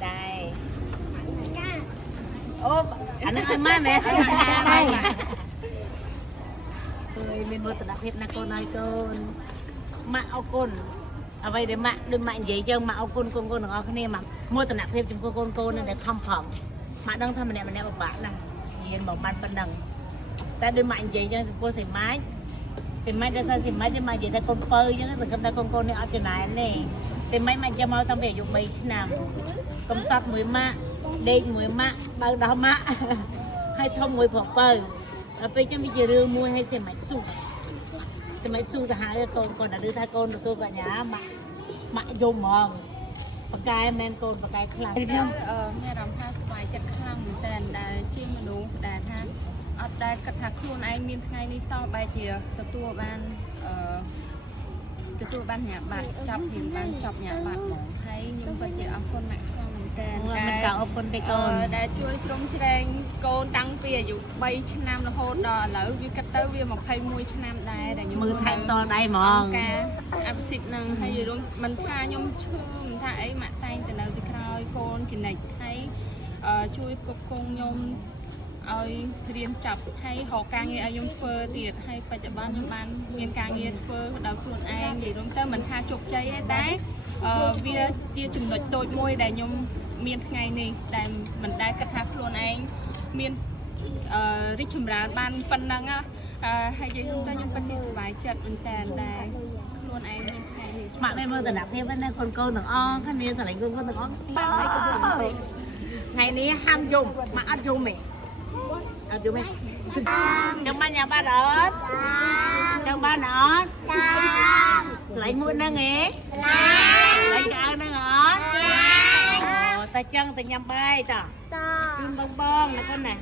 đây ô anh ơi má mẹ đây ơi mình mua từ đặc biệt là con ơi con mạ ao con ở đây để mạ đừng mạ gì chứ mạ ao con được không cái này mà mua từ đặc biệt chúng con này để không phẩm mạ đang thăm mình một bạn này nhìn một bàn bên đằng ta đừng mạ gì cho cô xài máy thì máy để sao thì máy để mà gì ta con phơi chứ nó ta con này ở trên này nè thì máy mà cho mau tao về dùng mấy năm công sắt mười mạ đen mười mạ bao đó mạ hay thông mười phở phơi ở bên trong bây giờ đưa mua hay thì máy su thì hai con còn là đưa thay con được tôi cả nhà mà dùng mà cái men con và cái khăn nghe làm tha bài chặt khănแต่ได้ชื่อมนุษย์ได้ท่าอัดได้กระทักខ្លួនឯងមានថ្ងៃនេះសោះបែរជាទទួលបានញ៉ាំបាត់ចាប់រៀងបានចប់ញ៉ាំបាត់ហ្មងហើយខ្ញុំពិតជាអរគុណអ្នកខ្លាំងមែនតើមិនក៏អរគុណទេកូនដែលជួយជ្រោមជ្រែងកូនតាំងពីអាយុ3ឆ្នាំរហូតដល់ឥឡូវវាកាត់ទៅវា21ឆ្នាំដែរដែលខ្ញុំមើលថែតដៃហ្មងការអភិសិទ្ធនឹងហើយរួមមិនថាខ្ញុំឈឺមិនថាអីម៉ាក់តែងទៅនៅពីក្រោយកូនចំណិចហើយជួយគ្រប់គ្រងខ្ញុំឲ្យរៀនចាប់ហើយរកការងារឲ្យខ្ញុំធ្វើទៀតហើយបច្ចុប្បន្នខ្ញុំបានមានការងារធ្វើដោយខ្លួនឯងនិយាយរួមទៅមិនថាជោគជ័យទេតែវាជាចំណុចតូចមួយដែលខ្ញុំមានថ្ងៃនេះដែលមិនដែលគិតថាខ្លួនឯងមានរីកចម្រើនបានប៉ុណ្ណឹងហើយនិយាយរួមទៅខ្ញុំពិតជាសប្បាយចិត្តមែនតើដែលខ្លួនឯងមានថ្ងៃនេះម៉ាក់នៅមើលតំណាក់ភាពណាកូនទាំងអស់គ្នាស្រឡាញ់កូនទាំងអស់ថ្ងៃនេះហាមយំម៉ាក់អត់យំទេអត់យំទេចាំបាញ់ញ៉ាំបានអត់ចាំបានអត់ស្រឡាញ់មួយហ្នឹងហ៎ស្រឡាញ់កៅហ្នឹងអត់តែចឹងតែញ៉ាំបាយតជូនបងណាកូនណា